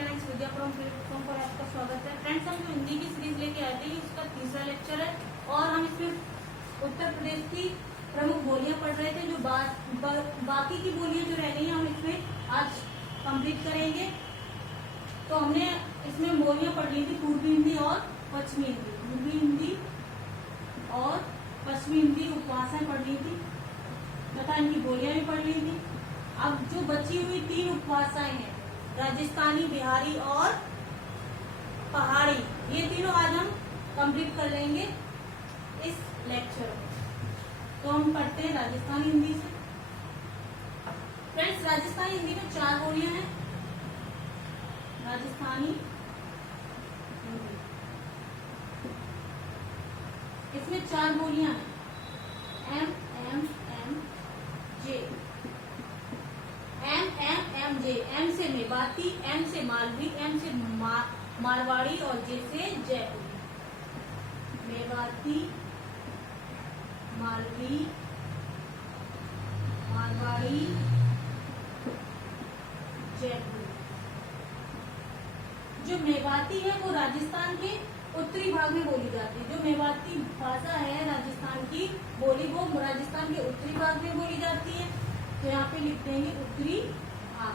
Friends, विद्यापुरम platform पर आपका स्वागत है। फ्रेंड्स, हम जो हिंदी की सीरीज लेके आए थे इसका तीसरा लेक्चर है और हम इसमें उत्तर प्रदेश की प्रमुख बोलियां पढ़ रहे थे। जो बाकी की बोलियां जो रह गई हैं हम इसमें आज कंप्लीट करेंगे। तो हमने इसमें बोलियां पढ़ ली थी पूर्वी हिंदी और पश्चिमी हिंदी, पूर्वी हिंदी और पश्चिमी हिंदी उपभाषाएं पढ़ ली थी तथा इनकी बोलियां भी पढ़ ली थी। अब जो बची हुई तीन उपभाषाएं हैं, राजस्थानी, बिहारी और पहाड़ी, ये तीनों आज हम कंप्लीट कर लेंगे इस लेक्चर में। तो हम पढ़ते हैं राजस्थानी हिंदी से। फ्रेंड्स, राजस्थानी हिंदी में चार बोलियां हैं। राजस्थानी हिंदी, इसमें चार बोलियां हैं। M M M J, M M M J. M से मेवाती, एम से मालवी, एम से मारवाड़ी और जे से जयपुरी। मेवाती, मालवी, मारवाड़ी, जयपुरी। जो मेवाती है वो राजस्थान के उत्तरी भाग में बोली जाती है। जो मेवाती भाषा है राजस्थान की बोली, वो राजस्थान के उत्तरी भाग में बोली जाती है। तो यहाँ पे लिख देंगे उत्तरी भाग।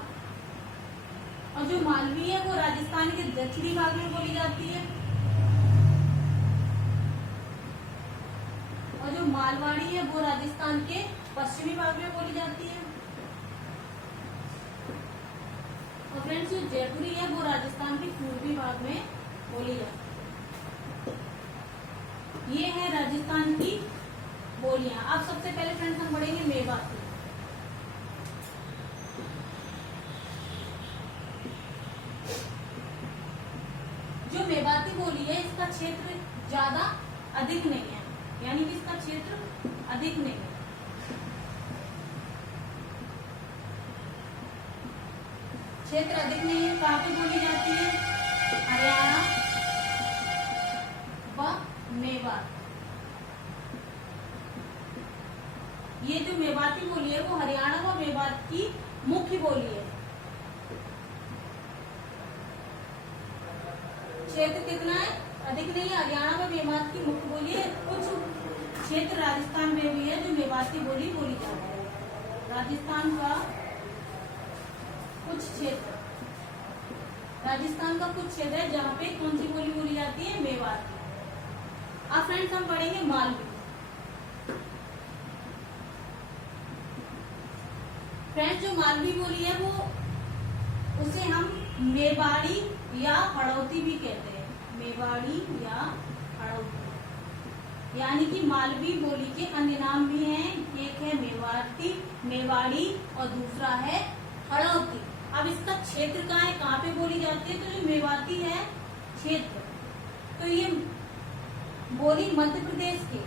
और जो मालवी है वो राजस्थान के दक्षिणी भाग में बोली जाती है। और जो मारवाड़ी है वो राजस्थान के पश्चिमी भाग में बोली जाती है। और फ्रेंड्स, जो जयपुरी है वो राजस्थान के पूर्वी भाग में बोली जाती है। ये है राजस्थान की बोलियां। अब सबसे पहले फ्रेंड्स हम पढ़ेंगे मेवाती। जो मेवाती बोली है इसका क्षेत्र ज्यादा अधिक नहीं है, यानी कि इसका क्षेत्र अधिक नहीं है। क्षेत्र अधिक नहीं है। कहाँ पे बोली जाती है? हरियाणा व मेवात। ये जो मेवाती बोली है वो हरियाणा व मेवात की मुख्य बोली है। क्षेत्र कितना है? अधिक नहीं है। हरियाणा व मेवात की मुख्य बोली है। कुछ क्षेत्र राजस्थान में भी है जो मेवाती बोली बोली जाती है। राजस्थान का कुछ क्षेत्र, राजस्थान का कुछ क्षेत्र है जहाँ पे कौन सी बोली बोली जाती है? मेवाती। अब फ्रेंड्स हम पढ़ेंगे मालवी। फ्रेंड्स, जो मालवी बोली है वो उसे हम मेवाड़ी या हड़ौती भी कहते हैं। मेवाड़ी या हड़ौती, यानी कि मालवी बोली के अन्य नाम भी हैं। एक है मेवाती, मेवाड़ी और दूसरा है हड़ौती। अब इसका क्षेत्र कहाँ है, कहाँ पे बोली जाती है? तो जो मेवाती है क्षेत्र, तो ये बोली मध्य प्रदेश के,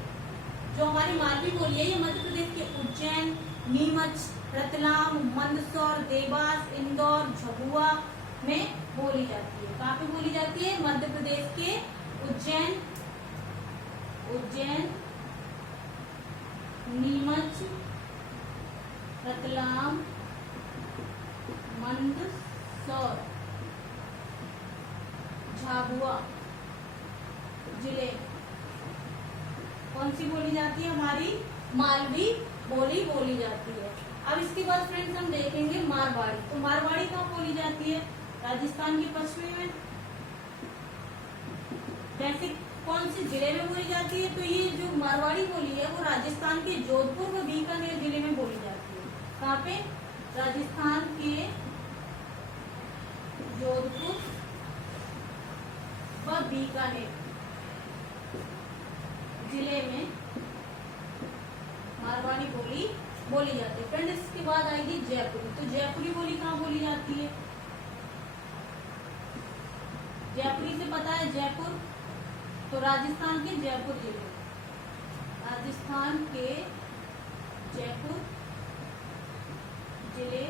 जो हमारी मालवी बोली है ये मध्य प्रदेश के उज्जैन, नीमच, रतलाम, मंदसौर, देवास, इंदौर, झाबुआ में बोली जाती है। कहाँ पे बोली जाती है? मध्य प्रदेश के उज्जैन, नीमच, रतलाम, मंदसौर, झाबुआ जिले कौन सी बोली जाती है? हमारी मालवी बोली बोली जाती है। अब इसके बाद फ्रेंड्स हम देखेंगे मारवाड़ी। तो मारवाड़ी कहाँ बोली जाती है? राजस्थान के पश्चिमी में। जैसे कौन से जिले में बोली जाती है? तो ये जो मारवाड़ी बोली है वो राजस्थान के जोधपुर व बीकानेर जिले में बोली जाती है। कहाँ पे? राजस्थान के जोधपुर व बीकानेर जिले में मारवाड़ी बोली बोली जाती है। फ्रेंड, इसके बाद आएगी जयपुरी। तो जयपुरी बोली कहाँ बोली जाती है? जयपुरी से पता है जयपुर, तो राजस्थान के जयपुर जिले, राजस्थान के जयपुर जिले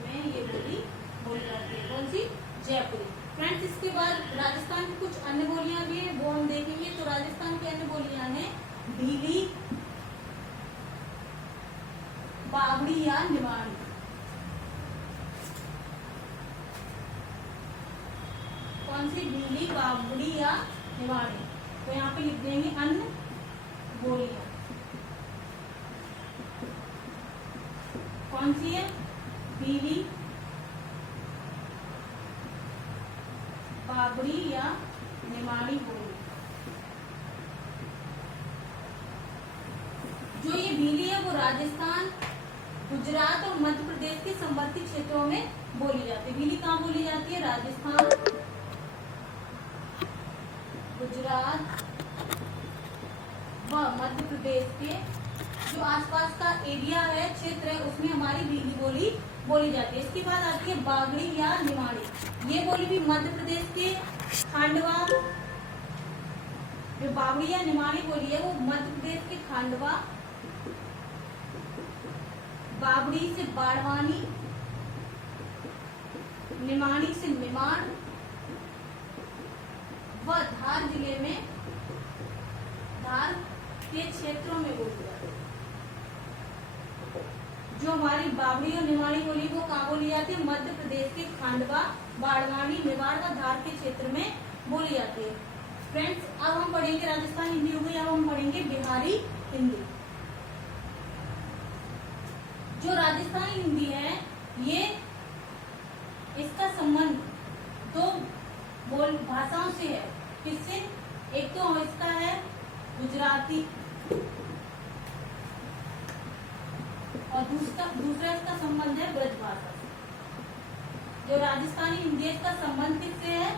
में ये बोली बोली जाती है। कौन सी? जयपुरी। फ्रेंड्स, इसके बाद राजस्थान की कुछ अन्य बोलियां भी हैं, वो हम देखेंगे। तो राजस्थान की अन्य बोलियां हैं भीली, बावड़ी या निवाड़ी। कौन सी? भीली, बागड़ी या निमाड़ी। तो यहाँ पे लिख देंगे अन्य बोलियां। कौन सी है? भीली, बागड़ी या निमाड़ी बोली। जो ये भीली है वो राजस्थान, गुजरात और मध्य प्रदेश के समवर्ती क्षेत्रों में बोली जाती है। भीली कहाँ बोली जाती है? राजस्थान, गुजरात व मध्य प्रदेश के जो आसपास का एरिया है, क्षेत्र है, उसमें हमारी भीली बोली बोली जाती है। इसके बाद आती है बागड़ी या निमाड़ी। ये बोली भी मध्य प्रदेश के खांडवा, जो बागड़ी या निमाड़ी बोली है वो मध्य प्रदेश के खांडवा, बागड़ी से बाड़वानी, निमाड़ी से निमाड़ व धार जिले में, धार के क्षेत्रों में बोली जाती है। जो हमारी बागड़ी और निमाड़ी बोली वो कहाँ बोली जाती है? मध्य प्रदेश के खांडवा, बाड़वानी, निमाड़ व धार के क्षेत्र में बोली जाती है। फ्रेंड्स, अब हम पढ़ेंगे राजस्थान हिंदी हो गई, अब हम पढ़ेंगे बिहारी हिंदी। जो राजस्थानी हिंदी है ये इसका संबंध दो बोल भाषाओं से है। किससे? एक तो इसका है गुजराती और दूसरा इसका संबंध है ब्रज भाषा से। जो राजस्थानी हिंदी है इसका संबंध किससे है?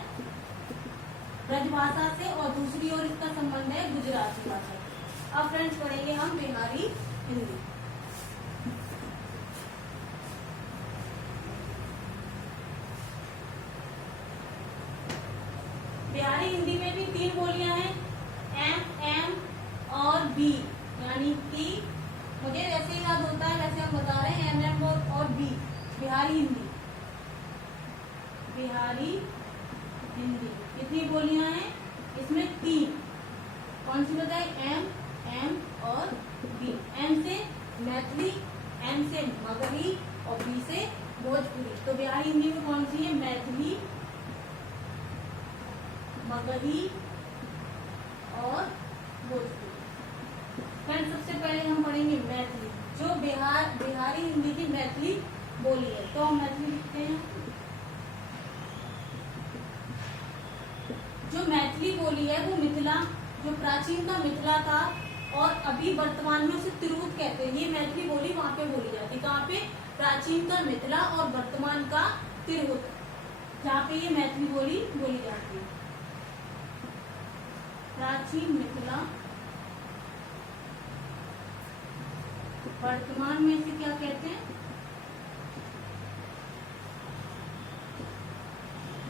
ब्रज भाषा से, और दूसरी ओर इसका संबंध है गुजराती भाषा से। अब फ्रेंड्स पढ़ेंगे हम बिहारी हिंदी। बिहारी हिंदी में भी 3 बोलियां हैं, एम और बी, यानी कि मुझे वैसे याद होता है वैसे हम बता रहे हैं एम और बी। बिहारी हिंदी, बिहारी हिंदी कितनी बोलियां हैं? इसमें 3। कौन सी बताए? एम और बी। एम से मैथिली, एम से मगही और बी से भोजपुरी। तो बिहारी हिंदी में कौन सी है? मैथिली, मगही और भोजपुरी। फ्रेंड्स, सबसे पहले हम पढ़ेंगे मैथिली। जो बिहारी हिंदी की मैथिली बोली है, तो हम मैथिली लिखते हैं। जो मैथिली बोली है वो मिथिला, जो प्राचीन का मिथिला था और अभी वर्तमान में उसे तिरहुत कहते हैं। ये मैथिली बोली वहां पे बोली जाती है। कहाँ पे? प्राचीन का मिथिला और वर्तमान का तिरहुत, जहाँ पे ये मैथिली बोली बोली जाती है। प्राचीन मिथिला, वर्तमान में इसे क्या कहते हैं?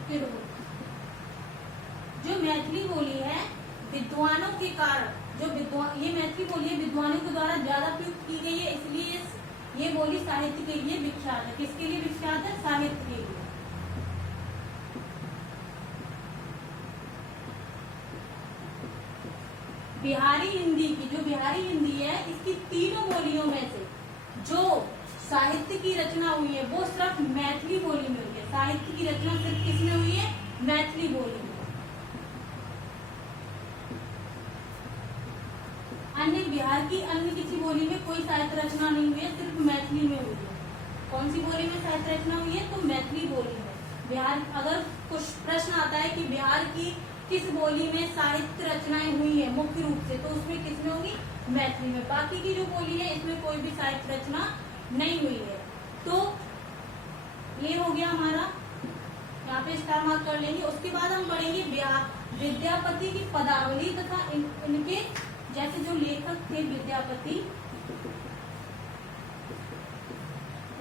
तिरहुत। जो मैथिली बोली है विद्वानों के कारण, ये मैथिली बोली है विद्वानों के द्वारा ज्यादा प्रयुक्त की गई है, इसलिए ये बोली साहित्य के लिए विख्यात है। किसके लिए विख्यात है? साहित्य के लिए। बिहारी हिंदी की, जो बिहारी हिंदी है इसकी 3 बोलियों में से जो साहित्य की रचना हुई है वो सिर्फ मैथिली बोली में हुई है। साहित्य की रचना सिर्फ किसमें हुई है? मैथिली बोली में। अन्य बिहार की अन्य किसी बोली में कोई साहित्य रचना नहीं हुई है, सिर्फ मैथिली में हुई है। कौन सी बोली में साहित्य रचना हुई है? तो मैथिली बोली में। बिहार, अगर कुछ प्रश्न आता है कि बिहार की किस बोली में साहित्य रचनाएं हुई है मुख्य रूप से, तो उसमें किसमें होगी? मैथिली में। बाकी की जो बोली है इसमें कोई भी साहित्य रचना नहीं हुई है। तो ये हो गया हमारा, यहाँ पे स्टार मार्क कर लेंगे। उसके बाद हम पढ़ेंगे विद्यापति की पदावली तथा इनके जैसे जो लेखक थे विद्यापति,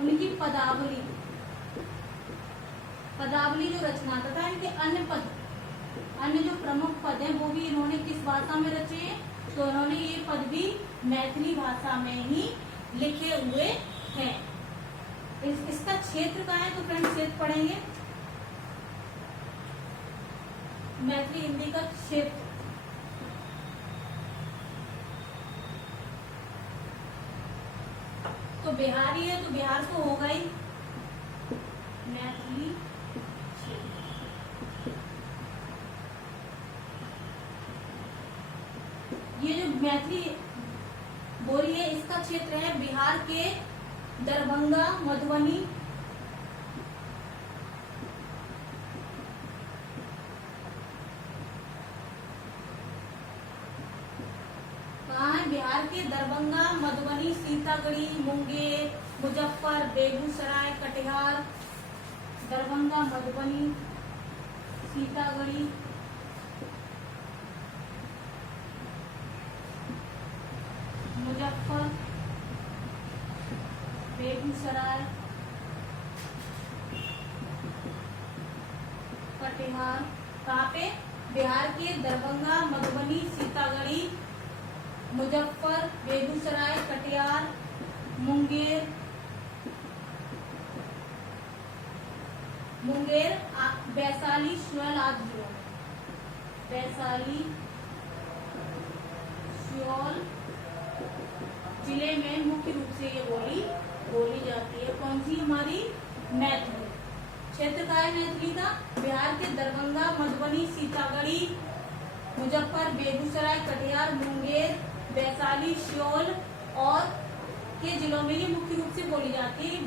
उनकी पदावली जो रचना तथा इनके अन्य जो प्रमुख पद हैं वो भी इन्होंने किस भाषा में रचे हैं? तो इन्होंने ये पद भी मैथिली भाषा में ही लिखे हुए हैं। इसका क्षेत्र कहाँ है? तो फ्रेंड्स क्षेत्र पढ़ेंगे मैथिली हिंदी का क्षेत्र। तो बिहारी है तो बिहार तो होगा ही। मैथिली मैथिली बोली है, इसका क्षेत्र है बिहार के दरभंगा, मधुबनी, कहाँ है? बिहार के दरभंगा, मधुबनी, सीतागढ़ी, मुंगेर, मुजफ्फर, बेगूसराय, कटिहार, दरभंगा, मधुबनी, सीतागढ़ी, मुजफ्फर, बेगूसराय, कटिहार। कहाँ पे? बिहार के दरभंगा, मधुबनी, सीतागढ़ी, मुजफ्फर, बेगूसराय, कटिहार, मुंगेर, वैशाली, श्योल आदि जिलों में। वैशाली, श्योल जिले में मुख्य रूप से ये बोली जाती है। कौन सी? हमारी मैथिली। क्षेत्र का है मैथिली का बिहार के दरभंगा, मधुबनी, सीतागढ़ी, मुजफ्फर, बेगूसराय, कटिहार, मुंगेर, वैशाली, श्योल और के जिलों में ये मुख्य रूप से बोली जाती है।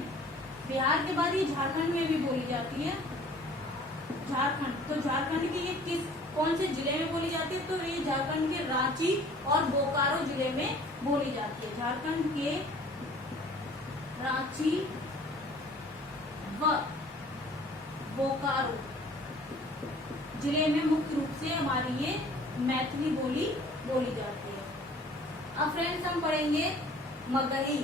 बिहार के बाद ये झारखंड में भी बोली जाती है। झारखंड, तो झारखंड की ये कौन से जिले में बोली जाती है? तो ये झारखंड के रांची और बोकारो जिले में बोली जाती है। झारखंड के रांची व बोकारो जिले में मुख्य रूप से हमारी ये मैथिली बोली जाती है। अब फ्रेंड्स हम पढ़ेंगे मगही।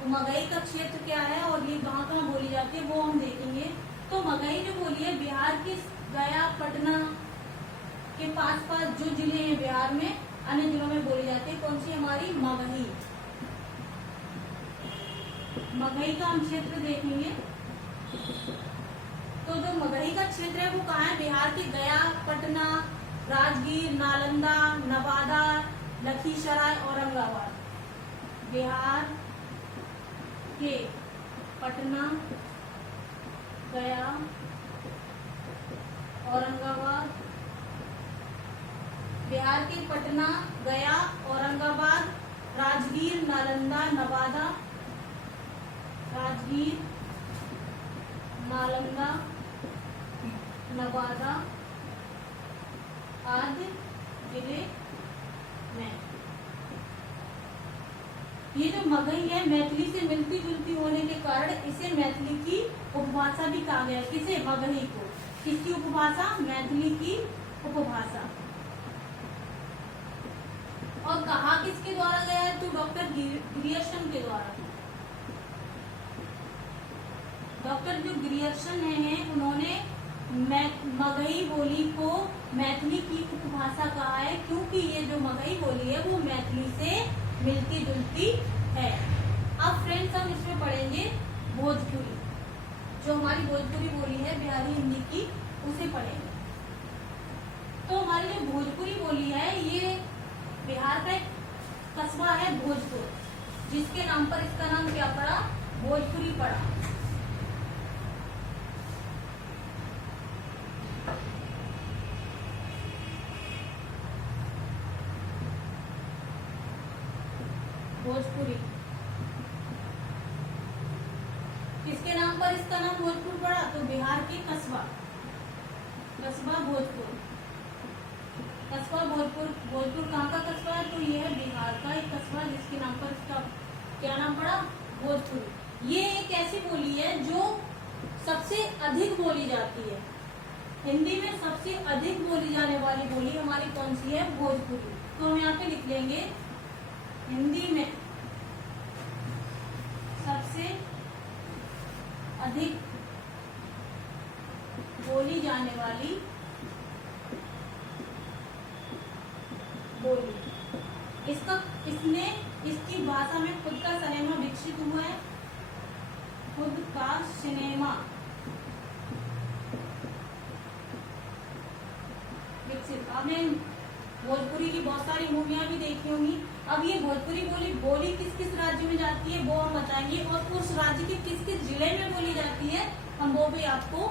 तो मगही का क्षेत्र क्या है और ये कहाँ कहाँ बोली जाती है वो हम देखेंगे। तो मगही जो बोली है बिहार के गया, पटना के पास जो जिले हैं बिहार में, अन्य जिलों में बोली जाती है। कौन सी? हमारी मगही। मगही का हम क्षेत्र देखेंगे। तो जो मगही का क्षेत्र है वो कहाँ है? बिहार के गया, पटना, राजगीर, नालंदा, नवादा, लखीसराय, औरंगाबाद। बिहार के पटना, गया, औरंगाबाद। बिहार के पटना, गया, औरंगाबाद, राजगीर, नालंदा, नवादा, राजगीर, नालंदा, नवादा आदि जिले में। ये जो मगही है मैथिली से मिलती जुलती होने के कारण इसे मैथिली की उपभाषा भी कहा गया है। किसे? मगही को। किसकी उपभाषा? मैथिली की उपभाषा। और कहा किसके द्वारा गया है? तो डॉक्टर ग्रियर्सन के द्वारा। डॉक्टर जो ग्रियर्सन हैं उन्होंने मगही बोली को मैथिली की उपभाषा कहा है, क्योंकि ये जो मगही बोली है वो मैथिली से मिलती जुलती है। अब फ्रेंड्स हम इसमें पढ़ेंगे भोजपुरी। जो हमारी भोजपुरी बोली है बिहारी हिंदी की, उसे पढ़ेंगे। तो हमारी जो भोजपुरी बोली है ये बिहार का एक कस्बा है भोजपुर, जिसके नाम पर इसका नाम क्या पड़ा? भोजपुरी पड़ा। भोजपुरी किसके नाम पर इसका नाम भोजपुर पड़ा? तो बिहार के कस्बा भोजपुर। कस्बा भोजपुर कहाँ का कस्बा है? तो ये है बिहार का एक कस्बा जिसके नाम पर इसका क्या नाम पड़ा? भोजपुरी। ये एक ऐसी बोली है जो सबसे अधिक बोली जाती है। हिंदी में सबसे अधिक बोली जाने वाली बोली हमारी कौन सी है? भोजपुरी। तो हम यहाँ पे लिख लेंगे हिंदी में सबसे अधिक बोली जाने वाली बोली। इसकी भाषा में खुद का सिनेमा विकसित हुआ है। खुद का सिनेमा विकसित। आपने भोजपुरी की बहुत सारी मूवियां भी देखी होंगी। अब ये भोजपुरी बोली किस किस राज्य में जाती है वो हम बताएंगे, और उस राज्य के किस किस जिले में बोली जाती है हम वो भी आपको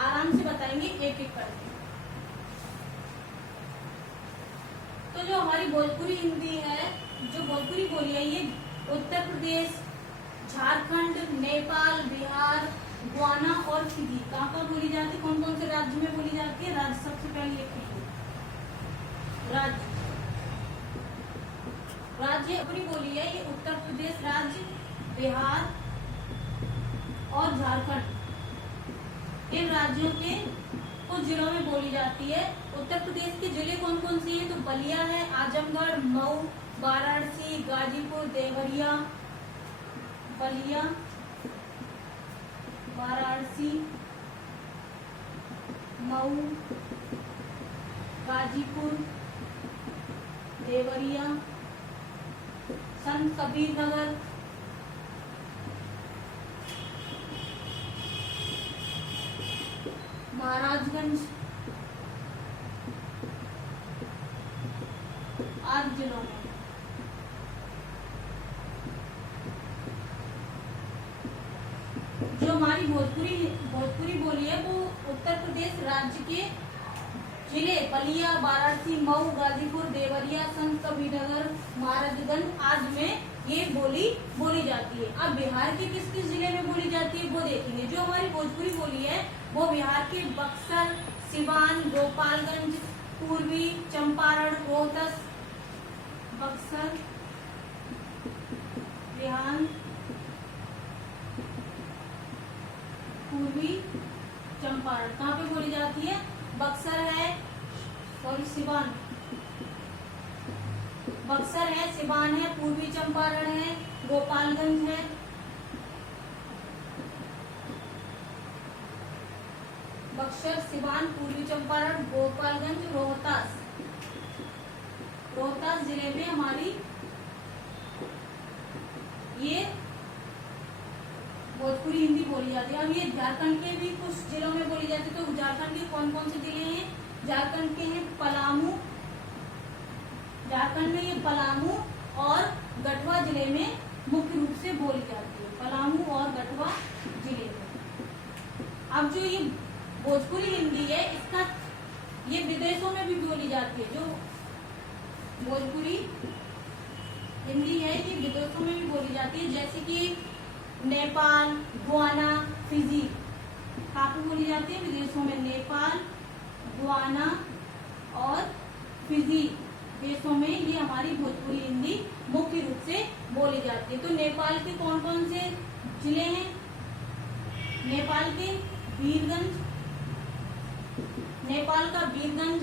आराम से बताएंगे एक एक करके। तो जो हमारी भोजपुरी हिंदी है, जो भोजपुरी बोली है, ये उत्तर प्रदेश, झारखंड, नेपाल, बिहार, गुयाना और फिजी कहाँ बोली जाती है, कौन कौन से राज्य में बोली जाती है। राज्य सबसे पहले लिखेंगे, राज्य अपनी बोली है, ये उत्तर प्रदेश राज्य, बिहार और झारखंड, इन राज्यों के कुछ जिलों में बोली जाती है। उत्तर प्रदेश के जिले कौन कौन से हैं, तो बलिया है, आजमगढ़, मऊ, वाराणसी, गाजीपुर, देवरिया, बलिया, वाराणसी, मऊ, गाजीपुर, देवरिया, संत कबीर नगर, महाराजगंज आदि जिलों में। जो हमारी भोजपुरी बोली है वो उत्तर प्रदेश राज्य के जिले बलिया, वाराणसी, मऊ, गाजीपुर, देवरिया, संत कबीरनगर, महाराजगंज आदि में ये बोली जाती है। अब बिहार के किस किस जिले में बोली जाती है वो देखेंगे। जो हमारी भोजपुरी बोली है वो बिहार के बक्सर, सिवान, गोपालगंज, पूर्वी चंपारण, रोहतस, बक्सर, बिहार, पूर्वी चंपारण कहाँ पे बोली जाती है, बक्सर है, सॉरी सिवान, बक्सर है, सिवान है, पूर्वी चंपारण है, गोपालगंज है, बक्सर, सिवान, पूर्वी चंपारण, गोपालगंज, रोहतास जिले में हमारी ये भोजपुरी हिंदी बोली जाती है। अब ये झारखंड के भी कुछ जिलों में बोली जाती है। तो झारखंड के कौन कौन से जिले हैं, झारखंड के हैं पलामू, झारखंड में ये पलामू और गढ़वा जिले में मुख्य रूप से बोली जाती है, पलामू और गढ़वा जिले में। अब जो ये भोजपुरी हिंदी है इसका ये विदेशों में भी बोली जाती है। जो भोजपुरी हिंदी है ये विदेशों में भी बोली जाती है, जैसे कि नेपाल, गुयाना, फिजी कहाँ पे बोली जाती है, विदेशों में। नेपाल, गुयाना और फिजी देशों में ये हमारी भोजपुरी हिंदी मुख्य रूप से बोली जाती है। तो नेपाल के कौन कौन से जिले हैं, नेपाल के वीरगंज, नेपाल का वीरगंज,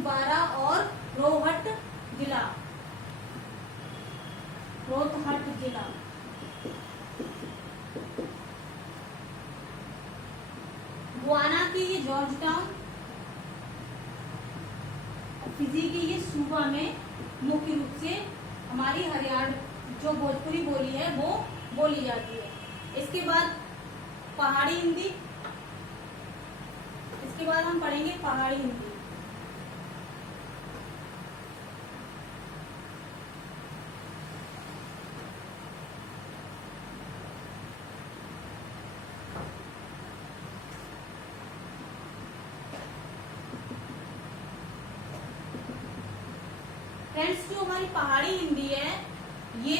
बारा और रोहतहट जिला, गुयाना की ये जॉर्ज टाउन, फिजी की ये सूबा में मुख्य रूप से हमारी हरियाणा जो भोजपुरी बोली है वो बोली जाती है। इसके बाद पहाड़ी हिंदी, इसके बाद हम पढ़ेंगे पहाड़ी हिंदी। फ्रेंड्स, जो हमारी पहाड़ी हिंदी है ये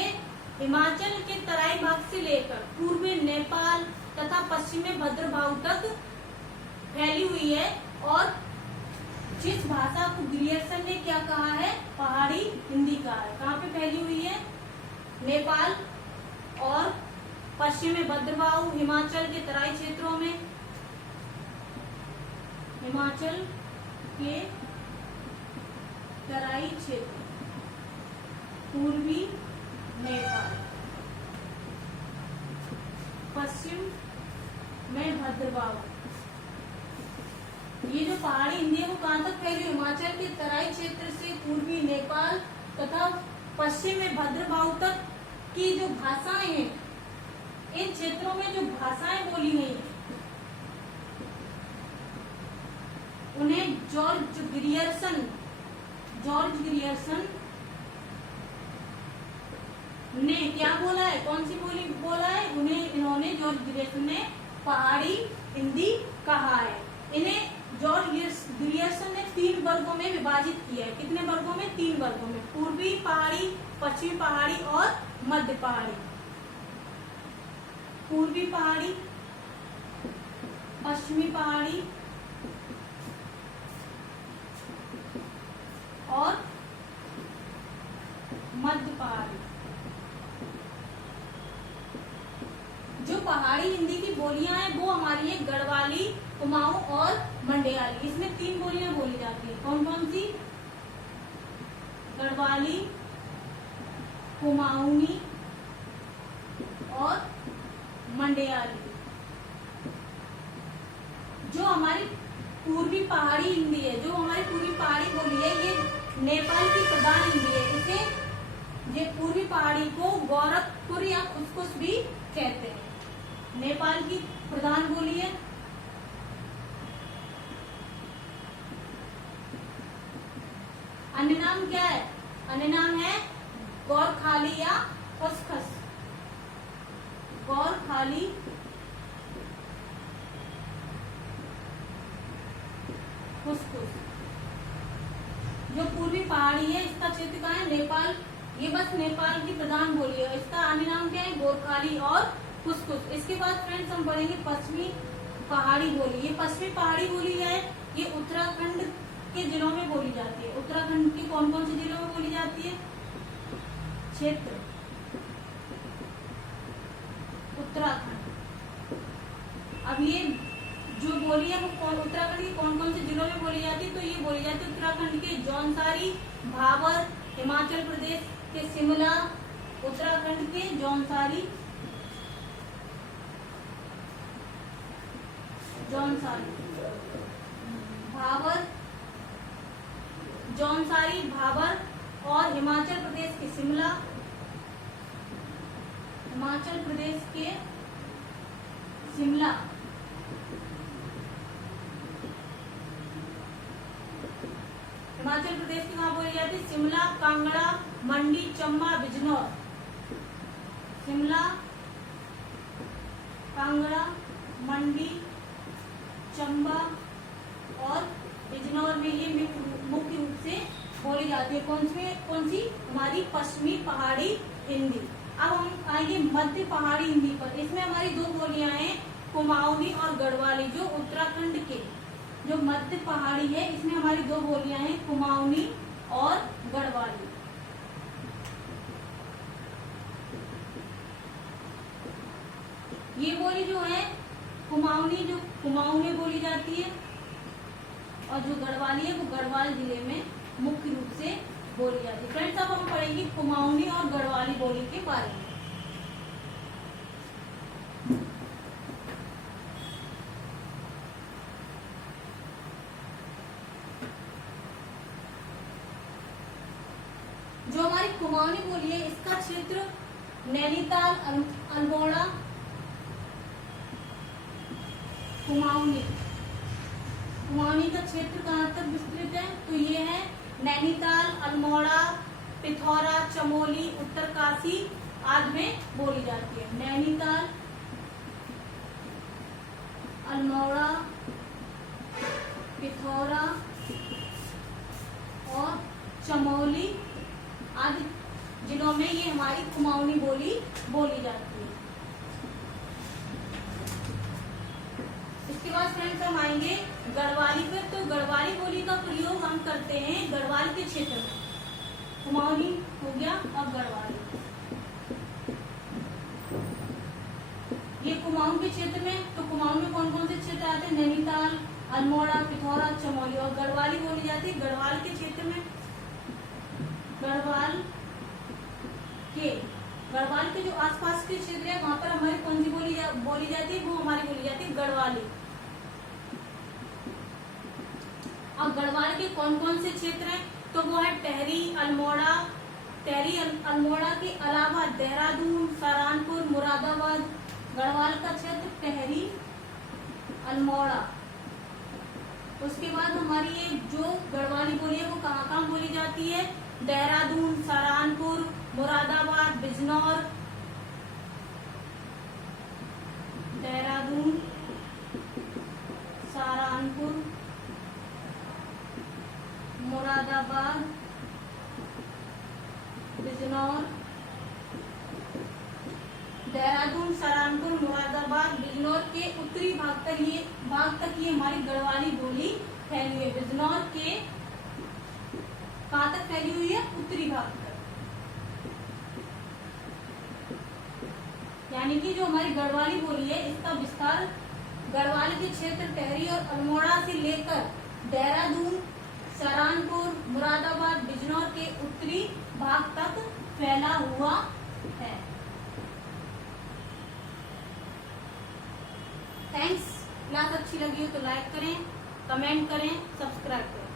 हिमाचल के तराई भाग से लेकर पूर्व में नेपाल तथा पश्चिम में भद्रभाव तक फैली हुई है। और जिस भाषा को ग्रियर्सन ने क्या कहा है, पहाड़ी हिंदी कहा है। कहाँ पे फैली हुई है, नेपाल और पश्चिम में भद्रभाव, हिमाचल के तराई क्षेत्रों में, हिमाचल के तराई क्षेत्र, पूर्वी नेपाल, पश्चिम में भद्रभाव। ये जो पहाड़ी हिंदी है वो कहाँ तक फैली, हिमाचल के तराई क्षेत्र से पूर्वी नेपाल तथा पश्चिम में भद्रभाव तक की जो भाषाएं हैं, इन क्षेत्रों में जो भाषाएं बोली गई उन्हें जॉर्ज ग्रियर्सन ने क्या बोला है, कौन सी बोली बोला है, इन्होंने जॉर्ज ग्रियर्सन ने पहाड़ी हिंदी कहा है। इन्हें जॉर्ज ग्रियर्सन ने 3 वर्गों में विभाजित किया है। कितने वर्गों में? 3 वर्गों में। पूर्वी पहाड़ी, पश्चिमी पहाड़ी और मध्य पहाड़ी। पूर्वी पहाड़ी, पश्चिमी पहाड़ी और मध्य पहाड़ी। जो पहाड़ी हिंदी की बोलियां हैं वो हमारी है गढ़वाली, कुमाऊं और मंडयाली। इसमें 3 बोलियां बोली जाती है। कौन कौन सी? गढ़वाली, कुमाऊनी और मंडयाली। जो हमारी पूर्वी पहाड़ी हिंदी है, जो हमारी पूर्वी पहाड़ी बोली है, ये नेपाल की प्रधान हिंदी है। इसे ये पूर्वी पहाड़ी को गोरखपुर या खुसखुस भी कहते हैं। नेपाल की प्रधान बोली है। अन्य नाम क्या है? अन्य नाम है गौरखाली या खुसखुस। गौरखाली, खुसखुस। जो पूर्वी पहाड़ी है इसका क्षेत्र कहाँ है? नेपाल। ये बस नेपाल की प्रधान बोली है। इसका अन्य नाम क्या है? गोरखाली और खुसखुस। इसके बाद फ्रेंड्स हम पढ़ेंगे पश्चिमी पहाड़ी बोली। ये पश्चिमी पहाड़ी बोली है, ये उत्तराखंड के जिलों में बोली जाती है। उत्तराखंड के कौन कौन से जिलों में बोली जाती है? क्षेत्र उत्तराखंड। अब ये जो बोली है वो उत्तराखंड के कौन कौन से जिलों में बोली जाती है? तो ये बोली जाती है उत्तराखंड के जौनसारी, भावर, हिमाचल प्रदेश के शिमला, उत्तराखंड के जौनसारी, भावर, जौनसारी, भावर और हिमाचल प्रदेश के शिमला, हिमाचल प्रदेश के शिमला, हिमाचल प्रदेश की कहाँ बोली जाती है? शिमला, कांगड़ा, मंडी, चंबा, बिजनौर। शिमला, कांगड़ा, मंडी, चंबा और बिजनौर में ये मुख्य रूप से बोली जाती है। कौन सी? हमारी पश्चिमी पहाड़ी हिंदी। अब हम आएंगे मध्य पहाड़ी हिंदी पर। इसमें हमारी 2 बोलियां हैं, कुमाऊनी और गढ़वाली। जो उत्तराखंड के जो मध्य पहाड़ी है इसमें हमारी 2 बोलियां हैं, कुमाऊनी और गढ़वाली। ये बोली जो है कुमाऊनी, जो कुमाऊं में बोली जाती है, और जो गढ़वाली है वो गढ़वाल जिले में मुख्य रूप से बोली जाती है। फ्रेंड्स अब हम पढ़ेंगे कुमाऊनी और गढ़वाली बोली के बारे में। जो हमारी कुमाऊनी बोली है इसका क्षेत्र नैनीताल, अल्मोड़ा, कुमाऊनी का क्षेत्र कहाँ तक विस्तृत है? तो ये है नैनीताल, अल्मोड़ा, पिथौरा, चमोली, उत्तरकाशी आदि में बोली जाती है। नैनीताल, अल्मोड़ा, पिथौरा और चमोली आदि जिलों में ये हमारी कुमाऊनी बोली बोली जाती है। इसके बाद फ्रेंड्स हम आएंगे गढ़वाली पर। तो गढ़वाली बोली का प्रयोग हम करते हैं गढ़वाल के क्षेत्र में। कुमाऊनी हो गया और गढ़वाली। ये कुमाऊं के क्षेत्र में, तो कुमाऊं में कौन कौन से क्षेत्र आते हैं? नैनीताल, अल्मोड़ा, पिथौरा, चमोली। और गढ़वाली बोली जाती है गढ़वाल के क्षेत्र में। गढ़वाल के जो आसपास के क्षेत्र है वहां पर हमारी कौन सी बोली जाती है? वो हमारी बोली जाती है गढ़वाली। अब गढ़वाल के कौन कौन से क्षेत्र हैं? तो वो है टेहरी, अल्मोड़ा, अल्मोड़ा के अलावा देहरादून, सहारनपुर, मुरादाबाद। गढ़वाल का क्षेत्र टेहरी, अल्मोड़ा। उसके बाद हमारी ये जो गढ़वाली बोली है वो कहाँ कहाँ बोली जाती है? देहरादून, सहारनपुर, मुरादाबाद, बिजनौर। देहरादून, सहारनपुर सहारनपुर, मुरादाबाद, बिजनौर के उत्तरी भाग तक ये हमारी गढ़वाली बोली फैली है। बिजनौर के कहाँ तक फैली हुई है? उत्तरी भाग तक। यानी कि जो हमारी गढ़वाली बोली है इसका विस्तार गढ़वाल के क्षेत्र टेहरी और अल्मोड़ा से लेकर देहरादून, सहारनपुर, मुरादाबाद, बिजनौर के उत्तरी भाग तक फैला हुआ है। थैंक्स। क्लास अच्छी लगी हो तो लाइक करें, कमेंट करें, सब्सक्राइब करें।